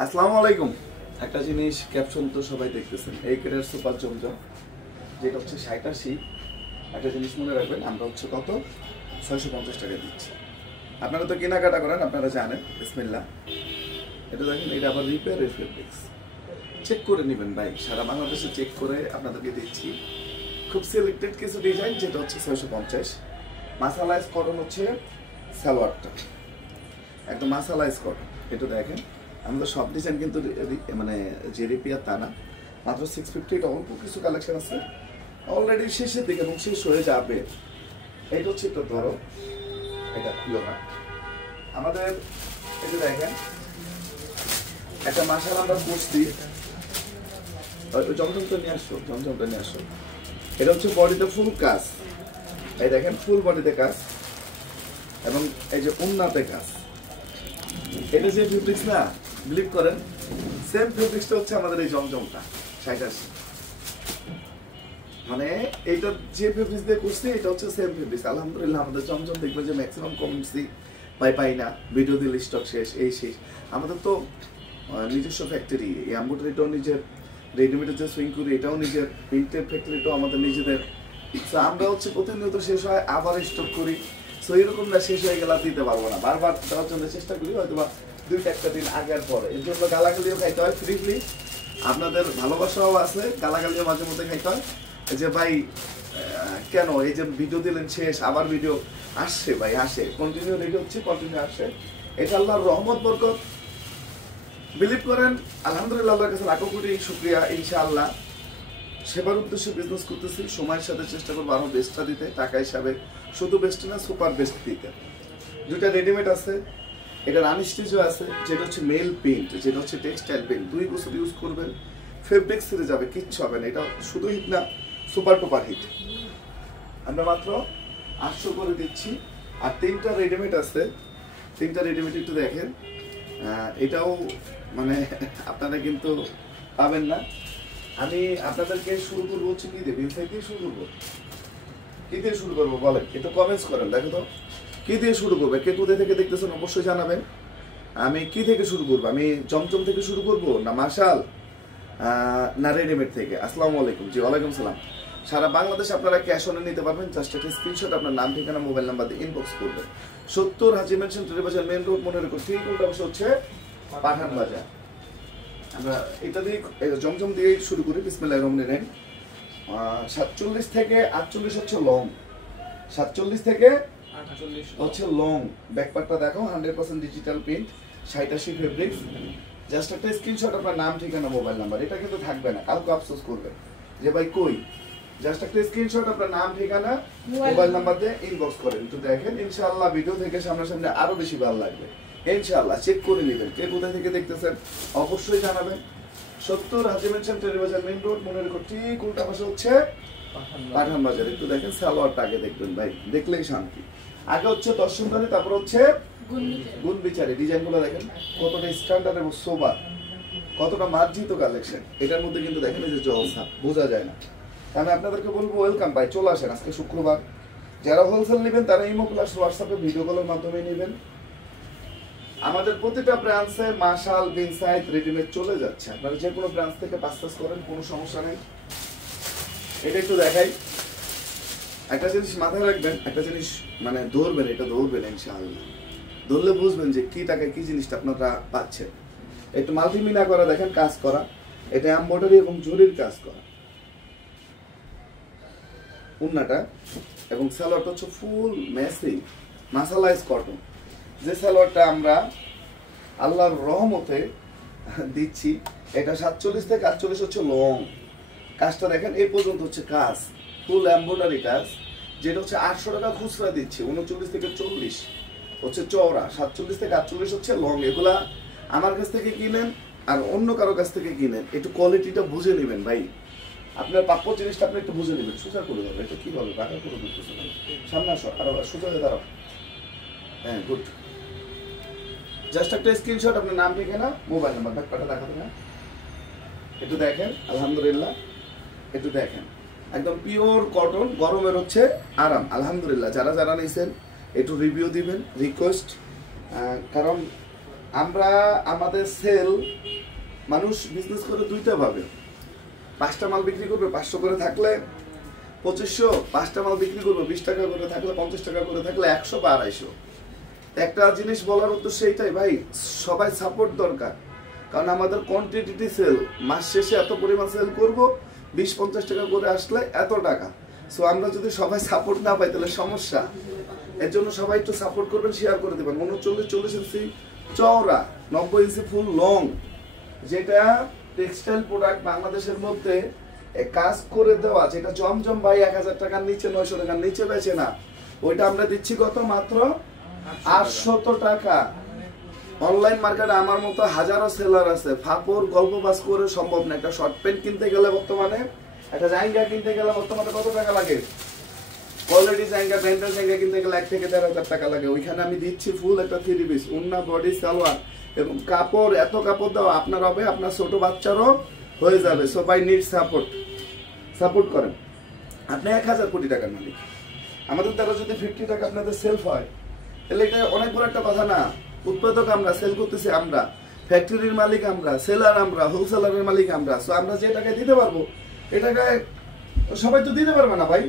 আসসালামু আলাইকুম। একটা জিনিস ক্যাপশন তো সবাই দেখতেছেন, এই কেরের সুপার জমজম যেটা হচ্ছে ৮৭। একটা জিনিস মনে রাখবেন, আমরা হচ্ছে কত ৬৫০ টাকা দিচ্ছি। আপনারা তো কেনাকাটা করেন, আপনারা জানেন। বিসমিল্লাহ, এটা দেখেন, এটা আবার রিপেয়ার রিফ্লেক্স চেক করে নেবেন ভাই, সারা বাংলাদেশে চেক করে আপনাদেরকে দিচ্ছি। খুব সিলেক্টেড কিছু ডিজাইন, যেটা হচ্ছে ৬৫০। মাসালাইজ কটন হচ্ছে সালোয়ারটা, একদম মাসালাইজ কটন। এটা দেখেন, আমাদের সব ডিজাইন কিন্তু মানে যে রিপেয়ার তা না, মাত্র 650। অল্প কিছু কালেকশন আছে অলরেডি শেষের দিকে এবং শেষ হয়ে যাবে। এটা হচ্ছে একটু ধরো, এটা খুলো না আমাদের। এটা দেখেন, একটা মাসাল আমরা করছি, জমজমটা নিয়ে আসো, জমজমটা নিয়ে আসো। এটা হচ্ছে বডিতে ফুল কাজ, এই দেখেন ফুল বডিতে কাজ এবং এই যে উন্নাতে কাজ। এটা যে ফেব্রিক্স না, বিলিভ করেন, সেম ফেব্রিক্সটা হচ্ছে আমাদের এই জমজমটা ৮৭। মানে এইটা যে ফেব্রিক্স দিয়ে করছি, এটা হচ্ছে সেম ফেব্রিক্স। আলহামদুলিল্লাহ, আমাদের জমজম দেখবেন যে ম্যাক্সিমাম কমেন্টসই পাই না, ভিডিও দিলে স্টক শেষ, এই শেষ। আমাদের তো নিজস্ব ফ্যাক্টরি, এই এমব্রয়ডারিটাও নিজের, রেডিমেডের যে সুইং করি এটাও নিজের, প্রিন্টের ফ্যাক্টরিটাও আমাদের নিজেদের। তো আমরা হচ্ছে প্রতিনিয়ত শেষ হয় আবার স্টক করি। সো এরকম না শেষ হয়ে গেলে দিতে পারবো না, বারবার দেওয়ার জন্য চেষ্টা করি, হয়তো বা ২-১টা দিন আগে আর পরে। এর জন্য গালাগালিও খাইতে হয় ফ্রিলি, আপনাদের ভালোবাসাও আছে, গালাগালিও মাঝে মধ্যে খাইতে হয় যে ভাই কেন এই যে ভিডিও দিলেন শেষ, আবার ভিডিও আসছে ভাই, আসে কন্টিনিউ, রেডি হচ্ছে কন্টিনিউ আসে। এটা আল্লাহর রহমত বরকত, বিলিভ করেন। আলহামদুলিল্লাহ, আল্লাহর কাছে লাখো কোটি শুকরিয়া। ইনশাআল্লাহ সেবার উদ্দেশ্যে বিজনেস করতেছি, সময়ের সাথে চেষ্টা করবো আরো বেস্টটা দিতে, টাকা হিসাবে শুধু বেস্ট না, সুপার বেস্ট দিতে। দুইটা রেডিমেড আছে, এটা আনস্টিচও আছে, যেটা হচ্ছে মেল পেইন্ট, যেটা হচ্ছে টেক্সটাইল পেইন্ট। ২ বছর ইউজ করবেন, ফেব্রিক ছিঁড়ে যাবে, কিচ্ছু হবে না। এটা শুধু হিট না, সুপার টুপার হিট। আমরা মাত্র ৮০০ করে দিচ্ছি। আর ৩টা রেডিমেড আছে, 3টা রেডিমেড একটু দেখেন। এটাও মানে আপনারা কিন্তু পাবেন না। আমি আপনাদেরকে শুরু করবো হচ্ছে কি দিয়ে, বিনসাইড দিয়ে শুরু করবো। কি দিয়ে শুরু করবো বলেন, একটু কমেন্টস করেন। দেখো তো কি দিয়ে শুরু করবে, কে কোথায় থেকে দেখতেছেন অবশ্যই জানাবেন। আমি কি থেকে শুরু করবো, আমি জমজম থেকে শুরু করব না মাশাল না রেডিমেড থেকে? আসসালামু আলাইকুম। জি ওয়ালাইকুম সালাম। সারা বাংলাদেশে আপনারা ক্যাশ অনে নিতে পারবেন। জাস্ট একটা স্ক্রিনশট আপনার নাম, ঠিকানা, মোবাইল নাম্বার দিয়ে ইনবক্স করবেন। ৭০ হাজি মেনশন টেরিবাজার মেন রোড, মনে রেখো। ঠিক উল্টা পাশে হচ্ছে পাঠান বাজার। আমরা এটা দিয়ে জমজম দিয়ে শুরু করি। বিসমিল্লাহির রহমানির রহিম। ৪৭ থেকে ৪৮ হচ্ছে লং, ৪৭ থেকে ৪৮ হচ্ছে লং। ব্যাকপার্টটা দেখো, 100% ডিজিটাল প্রিন্ট, ৮৭ ফেব্রিক্স। জাস্ট একটা স্ক্রিনশট আপনার নাম, ঠিকানা, মোবাইল নাম্বার। এটা কিন্তু থাকবে না, কালকে আফসোস করবে যে ভাই কই। জাস্ট একটা স্ক্রিনশট আপনার নাম, ঠিকানা, মোবাইল নাম্বার দিয়ে ইনবক্স করেন। একটু দেখেন, ইনশাআল্লাহ ভিডিও থেকে সামনাসামনি আরো বেশি ভালো লাগবে। ইনশাআল্লাহ চেক করে নেবেন, কে কোথায় থেকে দেখতেছেন অবশ্যই জানাবেন। ৭০ হাজি মেনশন টেরিবাজার মেইন রোড, মনে রেখো। ঠিক উল্টা পাশে হচ্ছে পাঠান বাজার। একটু দেখেন, সালোয়ারটা আগে দেখবেন ভাই, দেখলেই শান্তি। আগে হচ্ছে দর্শনদারি, তারপর হচ্ছে গুণ বিচারি। ডিজাইনগুলো দেখেন কতটা স্ট্যান্ডার্ড এবং সোবার, কতটা মার্জিত কালেকশন। এটার মধ্যে কিন্তু দেখেন এই যে জলসা, বোঝা যায় না। আমি আপনাদেরকে বলবো ওয়েলকাম ভাই, চলে আসেন। আজকে শুক্রবার, যারা হোলসেল নেবেন তারা ইমো প্লাস হোয়াটসঅ্যাপে ভিডিও কলের মাধ্যমে নেবেন। আমাদের প্রতিটা ব্রাঞ্চে মাশাল, বিনসাইড, রেডিমেড চলে যাচ্ছে। আপনারা যে কোনো ব্রাঞ্চ থেকে পারচেজ করেন, কোনো সমস্যা নেই। এটা একটু দেখাই। একটা জিনিস মাথায় রাখবেন, একটা জিনিস মানে ধরবেন, এটা ধরবেন ইনশাআল্লাহ। ধরলে বুঝবেন যে কি টাকায় কি জিনিসটা আপনারা পাচ্ছেন। একটু মাল্টিমিনা করা দেখেন, কাজ করা। এটা এমব্রয়ডারি এবং জরির কাজ করা উন্নাটা, এবং সালোয়ারটা হচ্ছে ফুল ম্যাসিং মাসালাইজ কটন। যে সালোয়ারটা আমরা আল্লাহর রহমতে দিচ্ছি, এটা ৪৭ থেকে ৪৮ হচ্ছে লং। কাজটা দেখেন, এই পর্যন্ত হচ্ছে কাজ, ফুল এমব্রয়ডারি কাজ। যেটা হচ্ছে ৮০০ টাকা খুচরা দিচ্ছি, ৩৯ থেকে ৪০ হচ্ছে চওড়া, ৪৭ থেকে ৪৮ হচ্ছে লং। এগুলা আমার কাছ থেকে কিনেন আর অন্য কারো কাছ থেকে কিনেন, একটু কোয়ালিটিটা বুঝে নেবেন ভাই। আপনার প্রাপ্য জিনিসটা আপনি একটু বুঝে নেবেন। সোজা করে দেবেন, এটা কিভাবে বাঁকা করে দিতেছে না, সামনে আসো, আর সোজা হয়ে দাঁড়াও। হ্যাঁ, গুড। জাস্ট একটা স্ক্রিনশট, আপনার নাম, ঠিকানা, মোবাইল নাম্বার, ব্যাকপাটা দেখাতে না। একটু দেখেন, আলহামদুলিল্লাহ। একটু দেখেন, একদম পিওর কটন, গরমের হচ্ছে আরাম। আলহামদুলিল্লাহ, যারা যারা নিয়েছেন একটু রিভিউ দিবেন, রিকোয়েস্ট। কারণ আমরা আমাদের সেল, মানুষ বিজনেস করে দুইটা ভাবে। 5টা মাল বিক্রি করবে 500 করে থাকলে 2500, 5টা মাল বিক্রি করবে 20 টাকা করে থাকলে 50 টাকা করে থাকলে 100 বা 250। একটা জিনিস বলার উদ্দেশ্য এইটাই ভাই, সবাই সাপোর্ট দরকার। কারণ আমাদের কোয়ান্টিটি সেল, মাস শেষে এত পরিমাণ সেল করব, 20-50 টাকা করে আসলে এত টাকা। সো আমরা যদি সবাই সাপোর্ট না পাই তাহলে সমস্যা। এর জন্য সবাই একটু সাপোর্ট করবেন, শেয়ার করে দেবেন। 39-40 ইঞ্চি চওড়া, 90 ইঞ্চি ফুল লং, যেটা টেক্সটাইল প্রোডাক্ট বাংলাদেশের মধ্যে কাজ করে দেওয়া, যেটা জমজম ভাই 1000 টাকার নিচে 900 টাকার নিচে বেচে না, ওইটা আমরা দিচ্ছি কত? মাত্র 800 টাকা। অনলাইন মার্কেটে আমার মতো হাজারো সেলার আছে, ফাপড় গল্প বাস করে সম্ভব না। একটা শর্ট প্যান্ট কিনতে গেলে বর্তমানে, একটা জাইঙ্গা কিনতে গেলে বর্তমানে কত টাকা লাগে? কোয়ালিটি জাইঙ্গা, ব্র্যান্ডের জাইঙ্গা কিনতে গেলে 1 থেকে 1,500 টাকা লাগে। ওইখানে আমি দিচ্ছি ফুল একটা 3 পিস, ওন্না, বডি, সালোয়ার এবং কাপড়, এত কাপড় দেওয়া আপনার হবে, আপনার ছোট বাচ্চারও হয়ে যাবে। So by need support, support করেন। আপনি 1000 কোটি টাকার মালিক, আমাদের দ্বারা যদি 50 টাকা আপনাদের সেলফ হয় তাহলে এটা অনেক বড় একটা কথা না। উৎপাদক আমরা, সেল করতেছি আমরা, ফ্যাক্টরির মালিক আমরা, সেলার আমরা, হোলসেলারের মালিক আমরা। সো আমরা যে টাকায় দিতে পারবো এই টাকায় সবাই তো দিতে পারবে না ভাই।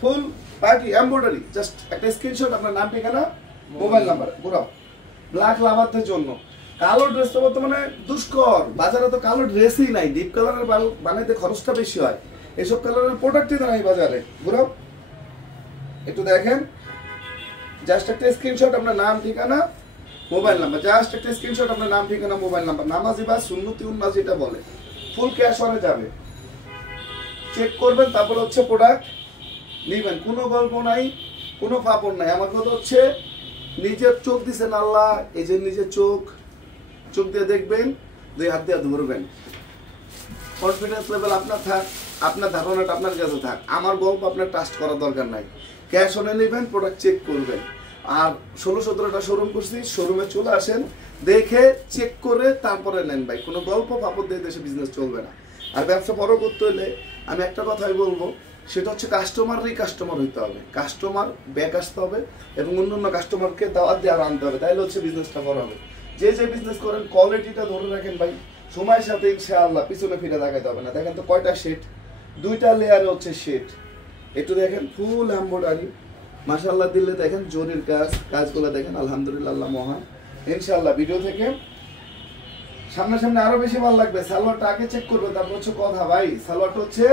ফুল পার্টি এমব্রয়ডারি, জাস্ট একটা স্ক্রিনশট, আপনার নাম, ঠিকানা, মোবাইল নাম্বার, পুরো ব্ল্যাক লাভারদের জন্য। কালো ড্রেস তো বর্তমানে দুষ্কর, বাজারে তো কালো ড্রেসই নাই। ডিপ কালারের বানাইতে খরচটা বেশি হয়, এসব কালারের প্রোডাক্টই নাই বাজারে। পুরো একটু দেখেন, জাস্ট একটা স্ক্রিনশট, আপনার নাম, ঠিকানা, মোবাইল নাম্বার, জাস্ট একটা স্ক্রিনশট, আপনার নাম, ঠিকানা, মোবাইল নাম্বার। নামাজি বা সুন্নতি উন্নাস যেটা বলে, ফুল ক্যাশ অনে যাবে, চেক করবেন, তারপর হচ্ছে প্রোডাক্ট নিবেন। কোনো গল্প নাই, কোনো ফাপড় নাই। আমার কথা হচ্ছে নিজের চোখ দিছেন আল্লাহ, এই যে নিজের চোখ দিয়ে দেখবেন, 2 হাত দিয়ে ধরবেন। কনফিডেন্স লেভেল আপনার থাক, আপনার ধারণাটা আপনার কাছে থাক। আমার গল্প আপনার ট্রাস্ট করার দরকার নাই। ক্যাশ অনে নেবেন, প্রোডাক্ট চেক করবেন। আর 16-17টা শোরুম করছি, শোরুমে চলে আসেন, দেখে চেক করে তারপরে নেন ভাই। কোনো গল্প ফাপড় দিয়ে দেশে বিজনেস চলবে না। আর ব্যবসা বড় করতে হলে আমি একটা কথাই বলবো, সেটা হচ্ছে কাস্টমারই কাস্টমার হইতে হবে, কাস্টমার ব্যাক আসতে হবে এবং অন্যান্য কাস্টমারকে দাওয়াত দিয়ে আনতে হবে, তাইলে হচ্ছে বিজনেসটা বড় হবে। যে বিজনেস করেন কোয়ালিটিটা ধরে রাখেন ভাই, সময়ের সাথে ইনশাআল্লাহ পিছনে ফিরে দেখাতে হবে না। দেখেন তো কয়টা শেড, 2টা লেয়ারে হচ্ছে শেড। একটু দেখেন ফুল এমব্রয়ডারি, মাশাআল্লাহ দিলে দেখেন জরির কাজগুলো দেখেন, আলহামদুলিল্লাহ, আল্লাহ মহান। ইনশাআল্লাহ ভিডিও থেকে সামনে আরো বেশি ভালো লাগবে। সালোয়ারটা আগে চেক করবেন, তারপর হচ্ছে কথা ভাই। সালোয়ারটা হচ্ছে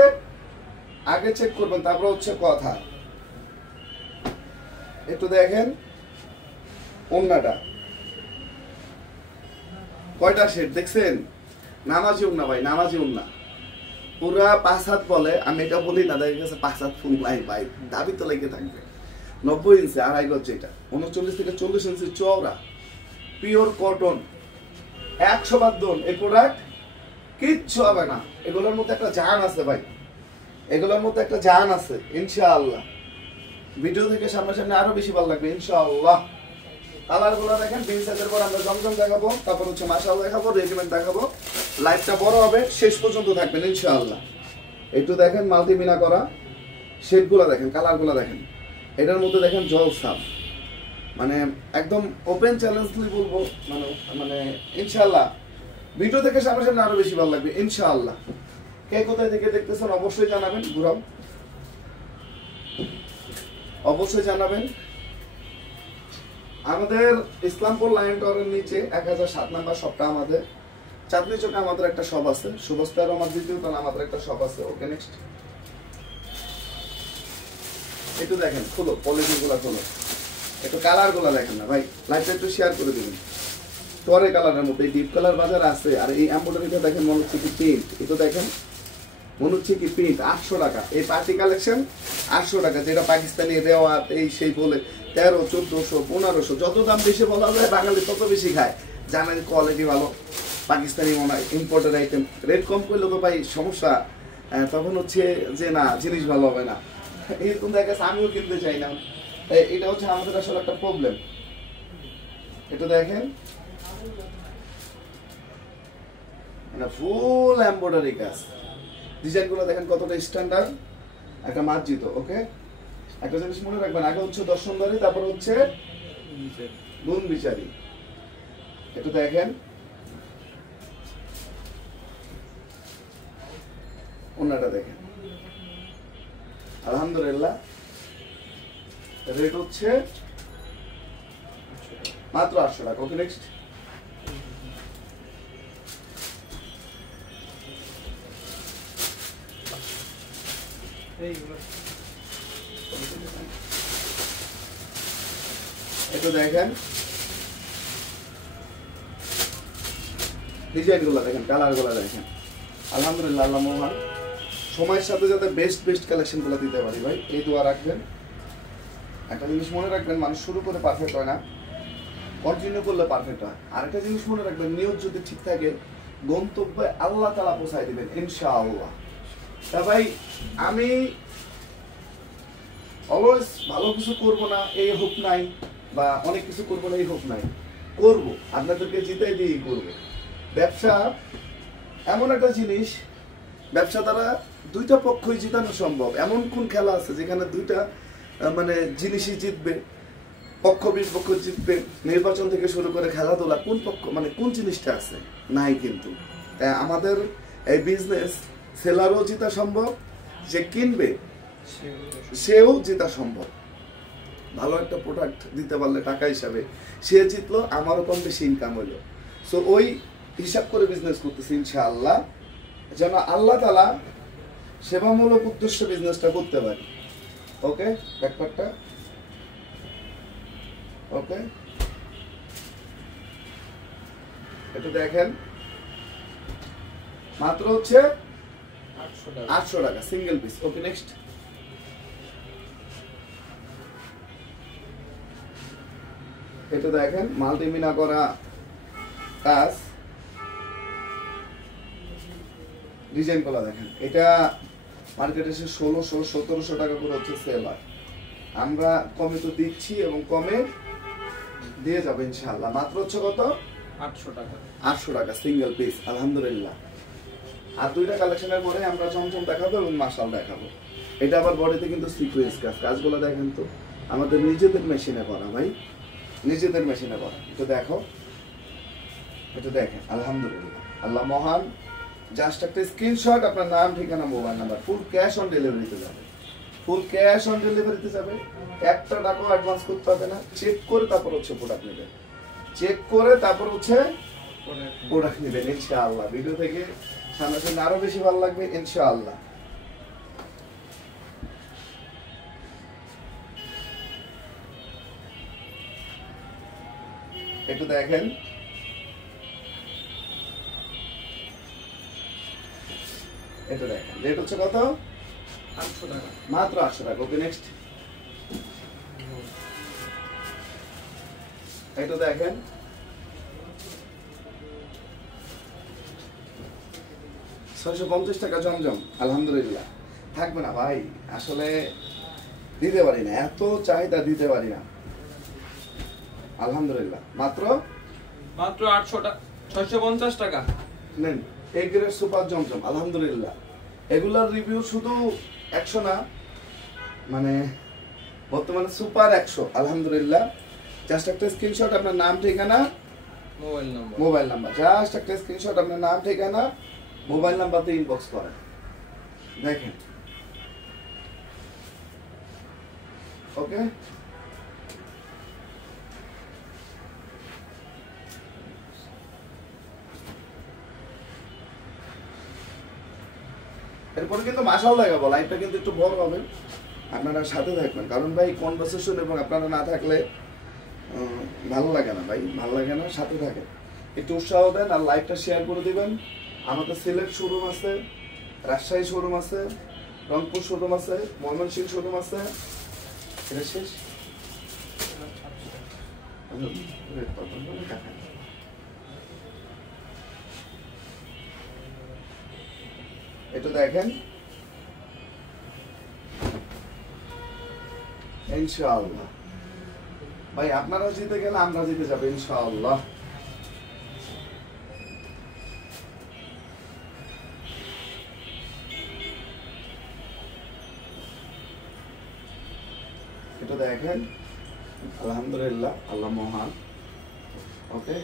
আগে চেক করবেন, তারপর হচ্ছে কথা। একটু দেখেন ওন্নাটা, কয়টা শেড দেখছেন? নামাজি ওন্না ভাই, নামাজি ওন্না, পুরা 5 হাত বলে। আমি এটা বলি না, দেখা গেছে 5 হাত ফুল নাই ভাই, দাবি তো লেগে থাকবে। 90 ইঞ্চি 2.5 গজ, যেটা 39 থেকে 40 ইঞ্চি চওড়া, পিওর কটন, 100 বার দন। এই প্রোডাক্ট কিচ্ছু হবে না, এগুলোর মধ্যে একটা জান আছে ভাই, এগুলোর মধ্যে একটা জান আছে ইনশাআল্লাহ। ভিডিও থেকে সামনে আরো বেশি ভালো লাগবে ইনশাআল্লাহ। কালার গুলো দেখেন, 20 সাইজের পর আমরা জমজম দেখাবো, তারপর হচ্ছে মাশাআল্লাহ দেখাবো, রেজিমেন্ট দেখাবো। লাইভটা বড় হবে, শেষ পর্যন্ত থাকবেন ইনশাআল্লাহ। একটু দেখেন মাল্টিমিনা করা শেড গুলা দেখেন, কালার গুলা দেখেন, এটার মধ্যে দেখেন জলসাপ, মানে একদম ওপেন চ্যালেঞ্জলি বলবো, মানে ইনশাআল্লাহ ভিডিও থেকে সামনে আরো বেশি ভালো লাগবে ইনশাআল্লাহ। কে কোথায় থেকে দেখতেছেন অবশ্যই জানাবেন, ঘুরাও অবশ্যই জানাবেন। আমাদের ইসলামপুর লায়ন টাওয়ারের নিচে 1007 নাম্বার শপটা আমাদের, চাঁদনী চকে আমাদের একটা শপ আছে, শুভস্তার আমার দ্বিতীয় তলা আমাদের একটা শপ আছে। ওকে নেক্সট একটু দেখেন, খোলো পলিথিন গুলা খোলো, একটু কালার গুলা দেখেন না ভাই, লাইটটা একটু শেয়ার করে দিবেন। টরে কালারের মধ্যে ডিপ কালার বাজার আছে। আর এই এমব্রয়ডারিটা দেখেন, মনে হচ্ছে কি প্রিন্ট, এটা দেখেন মনে হচ্ছে কি প্রিন্ট। 800 টাকা এই পার্টি কালেকশন, 800 টাকা, যেটা পাকিস্তানি রেওয়াত এই সেই বলে 1300, 1400, 1500, যত দাম বেশি বলা যায় বাঙালি তত বেশি খায়। জানেন কোয়ালিটি ভালো, পাকিস্তানি মনে হয় ইম্পোর্টেড আইটেম, রেট কম করলে তো ভাই সমস্যা, তখন হচ্ছে যে না জিনিস ভালো হবে না, এরকম দেখা গেছে। আমিও কিনতে চাই না, এটা হচ্ছে আমাদের আসলে একটা প্রবলেম। এটা দেখেন মানে ফুল এমব্রয়ডারি কাজ, ডিজাইন গুলো দেখেন কতটা স্ট্যান্ডার্ড, একটা মার্জিত। ওকে, একটা জিনিস মনে রাখবেন, আগে হচ্ছে দর্শনদারি, তারপর হচ্ছে গুণ বিচারি। একটু দেখেন, ওনাটা দেখেন, আলহামদুলিল্লাহ। রেট হচ্ছে মাত্র 800 টাকা। ওকে, নেক্সট। একটু দেখেন ডিজাইন গুলো, দেখেন কালার গুলো দেখেন, আলহামদুলিল্লাহ। আল্লাহ মহান, সময়ের সাথে যাতে বেস্ট কালেকশন গুলো দিতে পারি ভাই, এই দোয়া রাখবেন। একটা জিনিস মনে রাখবেন, মানুষ শুরু করে পারফেক্ট হয় না, কন্টিনিউ করলে পারফেক্ট হয়। আরেকটা জিনিস মনে রাখবেন, নিয়ত যদি ঠিক থাকে গন্তব্যে আল্লাহ তাআলা পৌঁছায় দিবেন ইনশাআল্লাহ। তা ভাই আমি অলওয়েজ ভালো কিছু করব না এই হোক নাই, বা অনেক কিছু করবো না এই হোক নাই, করব, আপনাদেরকে জিতাই দিয়েই করব। ব্যবসা এমন একটা জিনিস, ব্যবসা দ্বারা দুইটা পক্ষই জিতানো সম্ভব। এমন কোন খেলা আছে যেখানে দুইটা মানে জিনিসই জিতবে, পক্ষ বিপক্ষ জিতবে? নির্বাচন থেকে শুরু করে খেলাধুলা, কোন পক্ষ মানে কোন জিনিসটা আছে? নাই। কিন্তু তাই আমাদের এই বিজনেস, সেলারও জিতা সম্ভব, যে কিনবে সেও জিতা সম্ভব। ভালো একটা প্রোডাক্ট দিতে পারলে টাকা হিসাবে সে জিতলো, আমারও কম বেশি ইনকাম হইলো। সো ওই হিসাব করে বিজনেস করতেছি ইনশাআল্লাহ, যেন আল্লাহ তাআলা সেবামূলক উদ্দেশ্যে বিজনেসটা করতে পারি। ওকে, ব্যাপারটা ওকে। একটু দেখেন, মাত্র হচ্ছে 800 টাকা সিঙ্গেল পিস। ওকে, নেক্সট। এটা দেখেন মাল্টিমিনা করা কাজ, ডিজাইন গুলো দেখেন। এটা মার্কেটে 1600-1700 টাকা করে হচ্ছে সেল হয়। আমরা কমে তো দিচ্ছি এবং কমে দিয়ে যাবো ইনশাআল্লাহ। মাত্র হচ্ছে কত? 800 টাকা। 800 টাকা সিঙ্গেল পিস, আলহামদুলিল্লাহ। আর দুইটা কালেকশনের পরে আমরা চমচম দেখাবো এবং মাশাল দেখাবো। এটা আবার বডিতে কিন্তু সিকোয়েন্স কাজ, কাজগুলো দেখেন তো আমাদের নিজেদের মেশিনে করা ভাই, নিজেদের মেশিনে করা। একটু দেখো, একটু দেখেন, আলহামদুলিল্লাহ। আল্লাহ মহান। জাস্ট একটা স্ক্রিনশট, আপনার নাম, ঠিকানা, mobile number, full cash on ডেলিভারিতে যাবে, ফুল ক্যাশ অন ডেলিভারিতে যাবে। একটা টাকাও অ্যাডভান্স করতে হবে না। চেক করে তারপর হচ্ছে প্রোডাক্ট নেবেন, চেক করে তারপর হচ্ছে প্রোডাক্ট নেবেন ইনশাআল্লাহ। ভিডিও থেকে সামনাসামনি আরো বেশি ভালো লাগবে ইনশাআল্লাহ। একটু দেখেন, এটা দেখেন, রেট হচ্ছে কত? 800 টাকা, মাত্র 800 টাকা। ওকে, নেক্সট। এটা দেখেন, 650 টাকা জমজম, আলহামদুলিল্লাহ। থাকবে না ভাই, আসলে দিতে পারি না, এত চাহিদা দিতে পারি না, আলহামদুলিল্লাহ। মাত্র 800 টাকা, 650 টাকা নেন। এই গ্রেড সুপার জমজম, আলহামদুলিল্লাহ। এগুলার রিভিউ শুধু 100 না, মানে বর্তমানে সুপার 100, আলহামদুলিল্লাহ। জাস্ট একটা স্ক্রিনশট, আপনার নাম, ঠিকানা, মোবাইল নাম্বার, জাস্ট একটা স্ক্রিনশট, আপনার নাম, ঠিকানা, মোবাইল নাম্বারতে ইনবক্স করেন। দেখেন, ওকে। এরপরে কিন্তু মাশাআল্লাহ দেখাবো, লাইভটা কিন্তু একটু বড় হবে, আপনারা সাথে থাকবেন। কারণ ভাই কনভারসেশন এবং আপনারা না থাকলে ভালো লাগে না ভাই, ভালো লাগে না। সাথে থাকেন, একটু উৎসাহ দেন আর লাইভটা শেয়ার করে দিবেন। আমাদের সিলেট শোরুম আছে, রাজশাহী শোরুম আছে, রংপুর শোরুম আছে, ময়মনসিংহ শোরুম আছে। এটা শেষ। এটা দেখেন ইনশাআল্লাহ ভাই, আপনারা জিতে গেলে আমরা জিতে যাবো ইনশাআল্লাহ। এটা দেখেন, আলহামদুলিল্লাহ, আল্লাহ মহান। ওকে,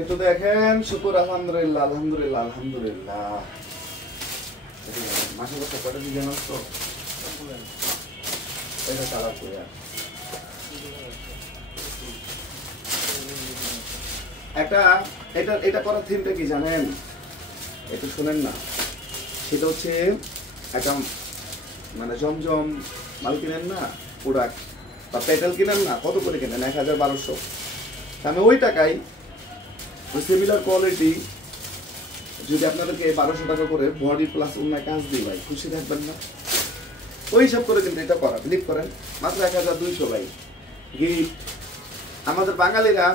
একটু দেখেন, শুকুর আলহামদুলিল্লাহ আলহামদুলিল্লাহ আলহামদুলিল্লাহ। মাসে বছর কটা ডিজাইন আসতো, এটা কালার করে একটা এটা করার থিমটা কি জানেন? একটু শোনেন না। সেটা হচ্ছে একটা মানে জমজম মাল কিনেন না, প্রোডাক্ট বা পেটেল কিনেন না, কত করে কিনেন? ১,১২০০। আমি ওই টাকায় ওই সিমিলার কোয়ালিটি যদি আপনাদেরকে ১২০০ টাকা করে বডি প্লাস অন্য কাজ দিই ভাই, খুশি থাকবেন না? ওই হিসাব করে কিন্তু এটা করা, বিলিভ করেন, মাত্র ১,২০০ ভাই। গিফট আমাদের বাঙালিরা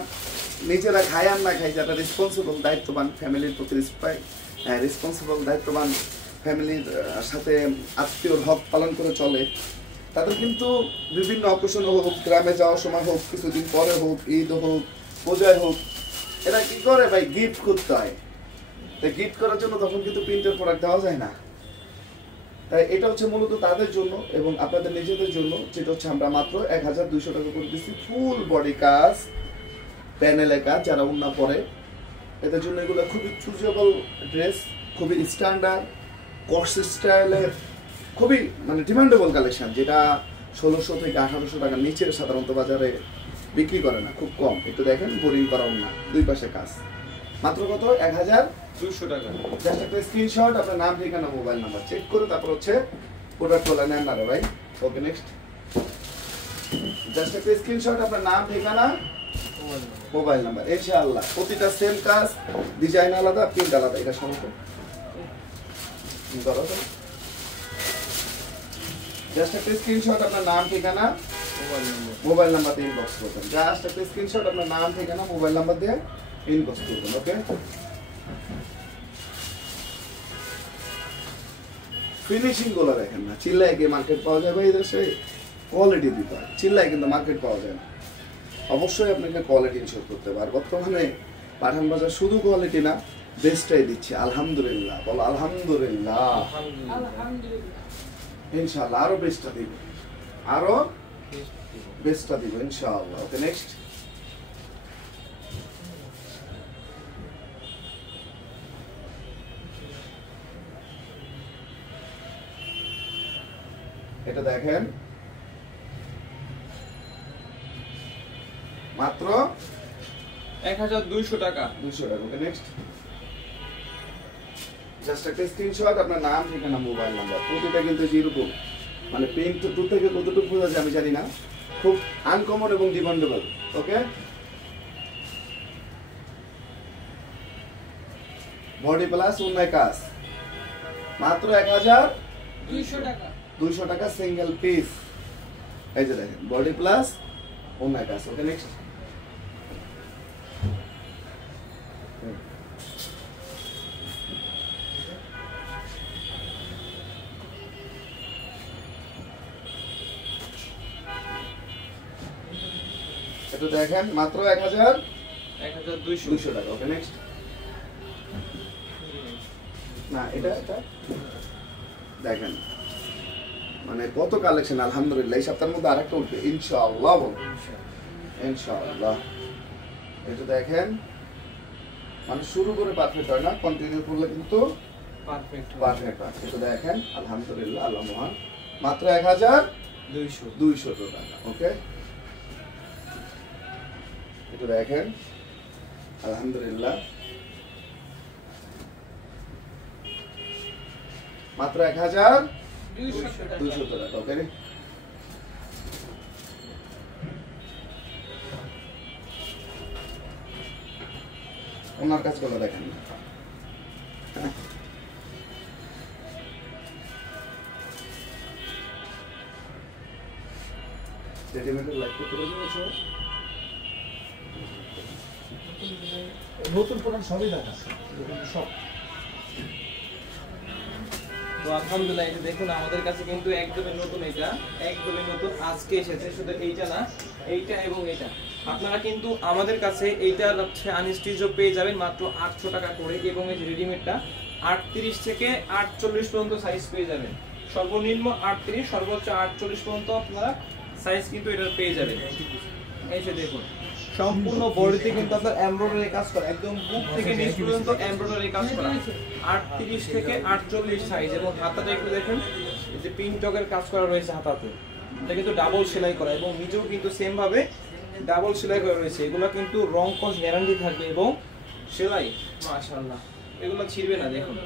নিজেরা খায় আর না খায়, যারা রেসপন্সিবল দায়িত্ববান, ফ্যামিলির প্রতি রেসপন্সিবল দায়িত্ববান, ফ্যামিলির সাথে আত্মীয়র হক পালন করে চলে, তাদের কিন্তু বিভিন্ন অকেশনে হোক, গ্রামে যাওয়ার সময় হোক, কিছুদিন পরে হোক, ঈদ হোক, পূজায় হোক, এরা কি করে ভাই? গিফট করতে হয়। তাই গিফট করার জন্য তখন কিন্তু প্রিন্টের প্রোডাক্ট দেওয়া যায় না। তাই এটা হচ্ছে মূলত তাদের জন্য এবং আপনাদের নিজেদের জন্য, যেটা হচ্ছে আমরা মাত্র ১,২০০ টাকা করে দিচ্ছি। ফুল বডি কাজ, প্যানেলে কাজ, যারা ওড়না পরে এদের জন্য এগুলো খুবই চুজেবল ড্রেস, খুবই স্ট্যান্ডার্ড কর্স স্টাইলের, খুবই মানে ডিমান্ডেবল কালেকশন, যেটা ১৬০০ থেকে ১৮০০ টাকার নিচে সাধারণত বাজারে বিক্রি করে না, খুব কম। একটু দেখেন, বোরিং করা ওড়না, দুই পাশে কাজ, মাত্র কত? ১,২০০ টাকা। জাস্ট একটা স্ক্রিনশট, আপনার নাম, ঠিকানা, মোবাইল নাম্বার চেক করে তারপর হচ্ছে প্রোডাক্ট তোলা নেন না রে ভাই। ওকে, নেক্সট। জাস্ট একটা স্ক্রিনশট, আপনার নাম, ঠিকানা, মোবাইল নাম্বার, ইনশাআল্লাহ। প্রতিটা সেম কাজ, ডিজাইন আলাদা, প্রিন্ট আলাদা। এটা সম্ভব জাস্ট একটা স্ক্রিনশট, আপনার নাম, ঠিকানা, মোবাইল নাম্বার দিয়ে ইনবক্স করবেন। জাস্ট একটা স্ক্রিনশট, আপনার নাম, ঠিকানা, মোবাইল নাম্বার দিয়ে ইনবক্স করবেন। ওকে, ফিনিশিং গুলো দেখেন না, চিল্লায় কি মার্কেট পাওয়া যাবে এই দেশে? কোয়ালিটি দিতে হয়, চিল্লায় কিন্তু মার্কেট পাওয়া যায় না। অবশ্যই আপনাকে কোয়ালিটি ইনশোর করতে হবে। আর বর্তমানে পাঠান বাজার শুধু কোয়ালিটি না, বেস্টটাই দিচ্ছে, আলহামদুলিল্লাহ। বলো আলহামদুলিল্লাহ। ইনশাআল্লাহ আরো বেস্টটা দিব, আরো বেস্টটা দিব ইনশাআল্লাহ। ওকে, নেক্সট। এটা দেখেন, মাত্র ১,২০০ টাকা। ২০০ টাকা। ওকে, নেক্সট। জাস্ট একটা স্ক্রিনশট, আপনার নাম, ঠিকানা, মোবাইল নাম্বার। প্রতিটা কিন্তু যেরকম মানে প্রিন্ট দূর থেকে কতটুকু বোঝা যায় আমি জানি না, খুব আনকমন এবং ডিমান্ডেবল। ওকে, বডি প্লাস অন্যায় কাজ, মাত্র ১,২০০ টাকা সিঙ্গেল পিস। এই যে দেখেন, বডি প্লাস অন্যায় কাজ। ওকে, নেক্সট। এটা দেখেন, মাত্র ১,২০০ টাকা। ওকে, নেক্সট। না, এটা দেখেন মানে কত কালেকশন, আলহামদুলিল্লাহ। এই সপ্তাহের মধ্যে আরেকটা উঠবে ইনশাআল্লাহ। বলুন ইনশাআল্লাহ। এটা দেখেন, মানে শুরু করে পারফেক্ট হয় না, কন্টিনিউ করলে কিন্তু পারফেক্ট হয়। এটা দেখেন, আলহামদুলিল্লাহ, আল্লাহ মহান। মাত্র ১,২০০ টাকা। ওকে, এটা দেখেন, আলহামদুলিল্লাহ, মাত্র ১,২০০ টাকা। ওকে, ওনার কাজগুলো দেখেন না, রেডিমেডের লাইক করতে পারছো, নতুন প্রোডাক্ট সবই দেখা সব। তো আলহামদুলিল্লাহ, এটা দেখুন আমাদের কাছে কিন্তু একদমই নতুন, এটা একদমই নতুন, আজকে এসেছে। শুধু এইটা না, এইটা এবং এটা আপনারা কিন্তু আমাদের কাছে এইটার হচ্ছে আনস্টিচও পেয়ে যাবেন মাত্র ৮০০ টাকা করে, এবং এই রেডিমেডটা ৩৮ থেকে ৪৮ পর্যন্ত সাইজ পেয়ে যাবেন। সর্বনিম্ন ৩৮, সর্বোচ্চ ৪৮ পর্যন্ত আপনারা সাইজ কিন্তু এটা পেয়ে যাবেন। এই যে দেখুন, সম্পূর্ণ বডিতে কিন্তু আপনার এমব্রয়ডারি কাজ করা, একদম বুক থেকে নিচ পর্যন্ত এমব্রয়ডারি কাজ করা। 38 থেকে 48 সাইজ। এবং হাতাটা একটু দেখেন, এই যে পিন টকের কাজ করা রয়েছে হাতাতে, এটা কিন্তু ডাবল সেলাই করা এবং নিচেও কিন্তু সেম ভাবে ডাবল সেলাই করা রয়েছে। এগুলো কিন্তু রং কস গ্যারান্টি থাকবে এবং সেলাই মাশাআল্লাহ এগুলো ছিড়বে না। দেখুন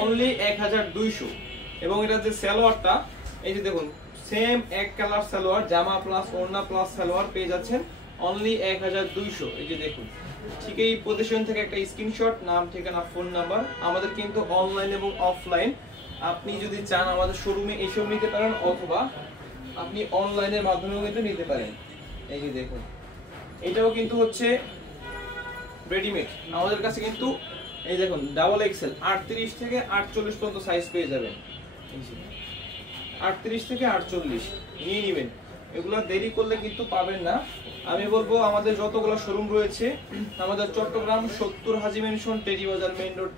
অনলি 1200। এবং এটা যে সালোয়ারটা, এই যে দেখুন সেম এক কালার সালোয়ার, জামা প্লাস ওড়না প্লাস সালোয়ার পেয়ে যাচ্ছেন অনলি 1200। এই যে দেখুন, ঠিক এই পজিশন থেকে একটা স্ক্রিনশট, নাম, ঠিকানা, ফোন নাম্বার। আমাদের কিন্তু অনলাইন এবং অফলাইন, আপনি যদি চান আমাদের শোরুমে এসেও নিতে পারেন অথবা আপনি অনলাইনের মাধ্যমেও কিন্তু নিতে পারেন। এই যে দেখুন, এটাও কিন্তু হচ্ছে রেডিমেড। আমাদের কাছে কিন্তু এই দেখুন ডাবল এক্সেল 38 থেকে 48 পর্যন্ত সাইজ পেয়ে যাবেন। এই যে 38 থেকে 48 নিয়ে নেবেন, এগুলো দেরি করলে কিন্তু পাবেন না। আমি বলবো আমাদের যতগুলো শোরুম রয়েছে, আমাদের চট্টগ্রাম 70 হাজি মেনশন, টেরি বাজার, মেইন রোড,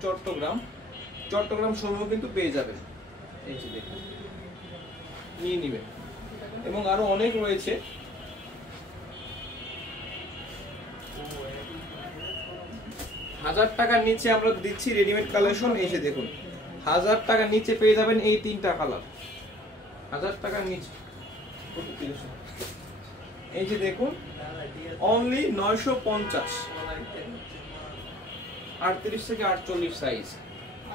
চট্টগ্রাম শোরুমও কিন্তু পেয়ে যাবেন। এই যে দেখুন, নিয়ে নেবেন। এবং আরো অনেক রয়েছে। 1000 টাকার নিচে আমরা দিচ্ছি রেডিমেড কালেকশন। এই যে দেখুন 1000 টাকার নিচে পেয়ে যাবেন এই তিনটা কালার। 1000 টাকার নিচে এই যে দেখুন অনলি 950, 38 থেকে 48 সাইজ।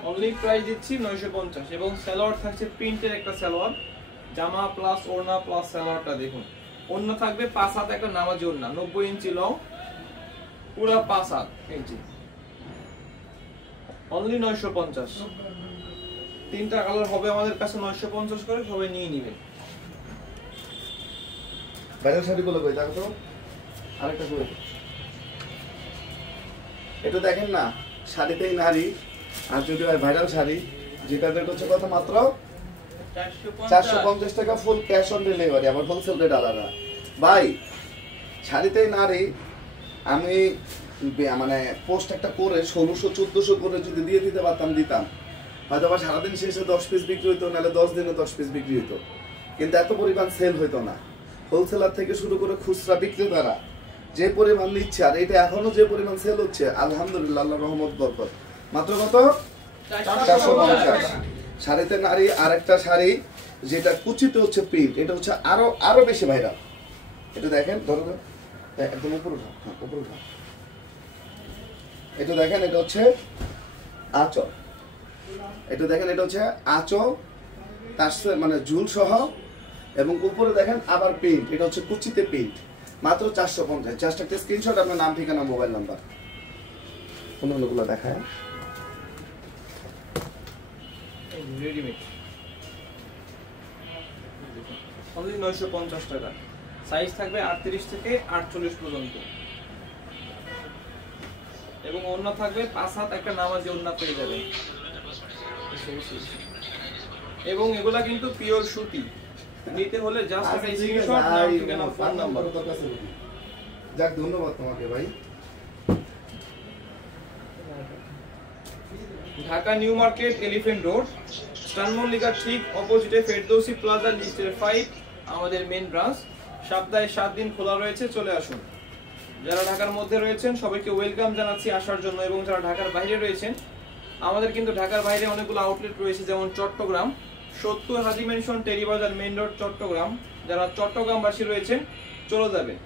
অনলি প্রাইস দিচ্ছি 950। এবং সালোয়ার থাকছে প্রিন্টের একটা সালোয়ার, জামা প্লাস ওড়না প্লাস সালোয়ারটা দেখুন। ওড়না থাকবে 5 হাত একটা নামাজি ওড়না, 90 ইঞ্চি লং, পুরো 5 হাত। এই যে অনলি 950। তিনটা কালার হবে আমাদের কাছে 950 করে, সবাই নিয়ে নেবেন। ভাইরাল শাড়িগুলো কই দেখো তো, আরেকটা কই, এটা দেখেন না, শাড়িতেই নারী। আর যদি হয় ভাইরাল শাড়ি, যেটা রেট হচ্ছে কত, মাত্র 450 টাকা, ফুল ক্যাশ অন ডেলিভারি, আবার হোলসেল রেট আলাদা। ভাই শাড়িতেই নারী, আমি মানে পোস্ট একটা করে 1600-1400 করে যদি দিয়ে দিতে পারতাম, দিতাম হয়তো বা সারাদিন শেষে 10 পিস বিক্রি হইতো, নাহলে 10 দিনে 10 পিস বিক্রি হইতো, কিন্তু এত পরিমাণ সেল হইতো না। হোলসেলার থেকে শুরু করে খুচরা বিক্রেতারা যে পরিমাণ নিচ্ছে, আর এটা এখনো যে পরিমাণ সেল হচ্ছে, আলহামদুলিল্লাহ, আল্লাহর রহমত বরকত। মাত্র কত, 450। শাড়িতে নারী। আর একটা শাড়ি যেটা কুচিতে হচ্ছে প্রিন্ট, এটা হচ্ছে আরো বেশি ভাইরাল। এটা দেখেন, ধরো একদম উপরে উঠা, হ্যাঁ উপরে উঠা। এটা দেখেন, এটা হচ্ছে আঁচল। এটা দেখেন, এটা হচ্ছে আঁচল, তার মানে ঝুল সহ, এবং উপরে দেখেন আবার প্রিন্ট। এটা হচ্ছে কুচিতে প্রিন্ট, মাত্র 450। জাস্ট একটা স্ক্রিনশট, আপনার নাম, ঠিকানা, মোবাইল নাম্বার। অন্যগুলো দেখায় রেডিমেড অনলি 950 টাকা। সাইজ থাকবে 38 থেকে 48 পর্যন্ত। এবং ওড়না থাকবে 5 হাত একটা নামাজি ওড়না পেয়ে যাবেন। এবং এগুলা কিন্তু পিওর সুতি। নিতে হলে জাস্ট একটা স্ক্রিনশট, নাম, ঠিকানা, ফোন নাম্বার। যাক, ধন্যবাদ তোমাকে ভাই। Dhaka New Market, Elephant Road, Eastern Mallika ঠিক অপোজিটে ফেরদৌসি প্লাজা, লিস্টের 5 আমাদের মেইন ব্রাঞ্চ। সপ্তাহে 7 দিন খোলা রয়েছে, চলে আসুন। যারা ঢাকার মধ্যে রয়েছেন সবাইকে ওয়েলকাম জানাচ্ছি আসার জন্য। এবং যারা ঢাকার বাইরে রয়েছেন, আমাদের কিন্তু ঢাকার বাইরে অনেকগুলো আউটলেট রয়েছে, যেমন চট্টগ্রাম 70 হাজি মেনশন, টেরি বাজার, মেইন রোড, চট্টগ্রাম। যারা চট্টগ্রামবাসী রয়েছেন চলে যাবেন।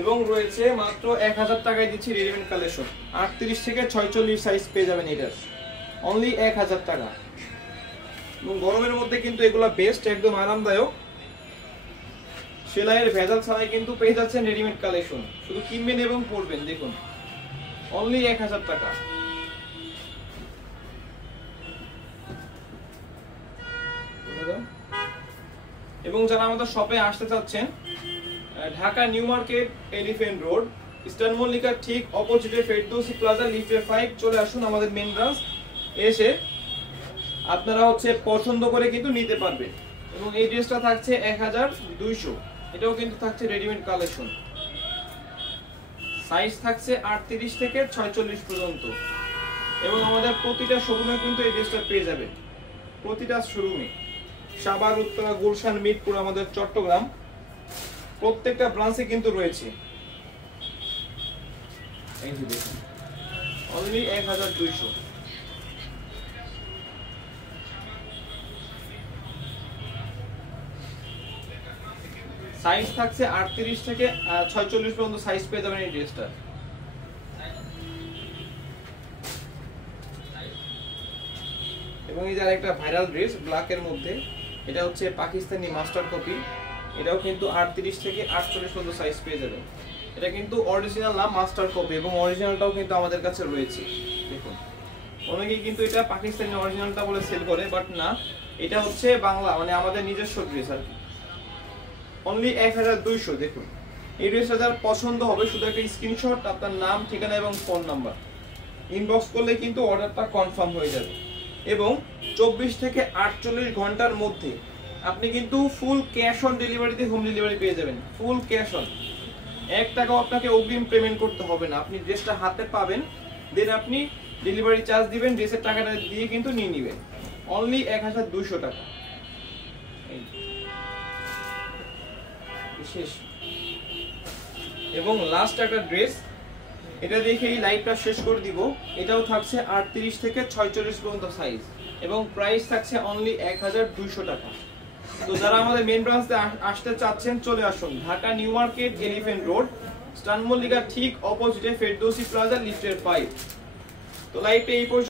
এবং রয়েছে মাত্র 1000 টাকায় দিচ্ছি রেডিমেড কালেকশন। 38 থেকে 46 সাইজ পেয়ে যাবেন এটার, অনলি 1000 টাকা। এবং গরমের মধ্যে কিন্তু এগুলো বেস্ট, একদম আরামদায়ক। সেলাইয়ের ভেজাল ছাড়াই কিন্তু পেয়ে যাচ্ছেন রেডিমেড কালেকশন। শুধু কিনবেন এবং পরবেন। দেখুন অনলি 1000 টাকা। এবং যারা আমাদের শপে আসতে চাচ্ছেন, Dhaka New Market, Elephant Road, Eastern মল্লিকার ঠিক অপোজিটে ফেরদৌসি প্লাজা, লিফটের 5, চলে আসুন আমাদের মেইন ব্রাঞ্চ। এসে আপনারা হচ্ছে পছন্দ করে কিন্তু নিতে পারবেন। এবং এই ড্রেসটা থাকছে 1200, এটাও কিন্তু থাকছে রেডিমেড কালেকশন। সাইজ থাকছে 38 থেকে 46 পর্যন্ত। এবং আমাদের প্রতিটা শোরুমে কিন্তু এই ড্রেসটা পেয়ে যাবেন, প্রতিটা শোরুমে। সাভার, উত্তরা, গুলশান, মিরপুর, আমাদের চট্টগ্রাম প্রত্যেকটা ব্রাঞ্চে কিন্তু রয়েছে। এই যে দেখুন অনলি 1200। সাইজ থাকছে 38 থেকে 46 পর্যন্ত সাইজ পেয়ে যাবেন এই ড্রেসটা। এবং এই যে আরেকটা ভাইরাল ড্রেস ব্ল্যাকের মধ্যে, এটা হচ্ছে পাকিস্তানি মাস্টার কপি, এটাও কিন্তু 38 থেকে 48 পর্যন্ত সাইজ পেয়ে যাবেন। এটা কিন্তু অরিজিনাল না, মাস্টার কপি, এবং অরিজিনালটাও কিন্তু আমাদের কাছে রয়েছে। দেখুন অনেকেই কিন্তু এটা পাকিস্তানি অরিজিনালটা বলে সেল করে, বাট না, এটা হচ্ছে বাংলা, মানে আমাদের নিজস্ব ড্রেস আর কি। অনলি 1200। দেখুন এই ড্রেসটা যার পছন্দ হবে শুধু একটা স্ক্রিনশট, আপনার নাম, ঠিকানা এবং ফোন নাম্বার ইনবক্স করলে কিন্তু অর্ডারটা কনফার্ম হয়ে যাবে। এবং 24 থেকে 48 ঘন্টার মধ্যে আপনি কিন্তু ফুল ক্যাশ অন ডেলিভারিতে হোম ডেলিভারি পেয়ে যাবেন। ফুল ক্যাশ অন, 1 টাকাও আপনাকে অগ্রিম পেমেন্ট করতে হবে না। আপনি ড্রেসটা হাতে পাবেন, দেন আপনি ডেলিভারি চার্জ দিবেন, ড্রেসের টাকাটা দিয়ে কিন্তু নিয়ে নেবেন। অনলি 1200 টাকা। শেষ। এবং লাস্ট একটা ড্রেস, এটা দেখে এই লাইভটা শেষ করে দিব। এটাও থাকছে 38 থেকে 46 পর্যন্ত সাইজ, এবং প্রাইস থাকছে অনলি 1200 টাকা। তো যারা আমাদের মেইন ব্রাঞ্চে আসতে চাচ্ছেন চলে আসুন, Dhaka New Market, Elephant Road, Eastern মল্লিকার ঠিক অপোজিটে ফেরদৌসি প্লাজা, লিফটের 5। তো লাইভটা এই পর্যন্ত।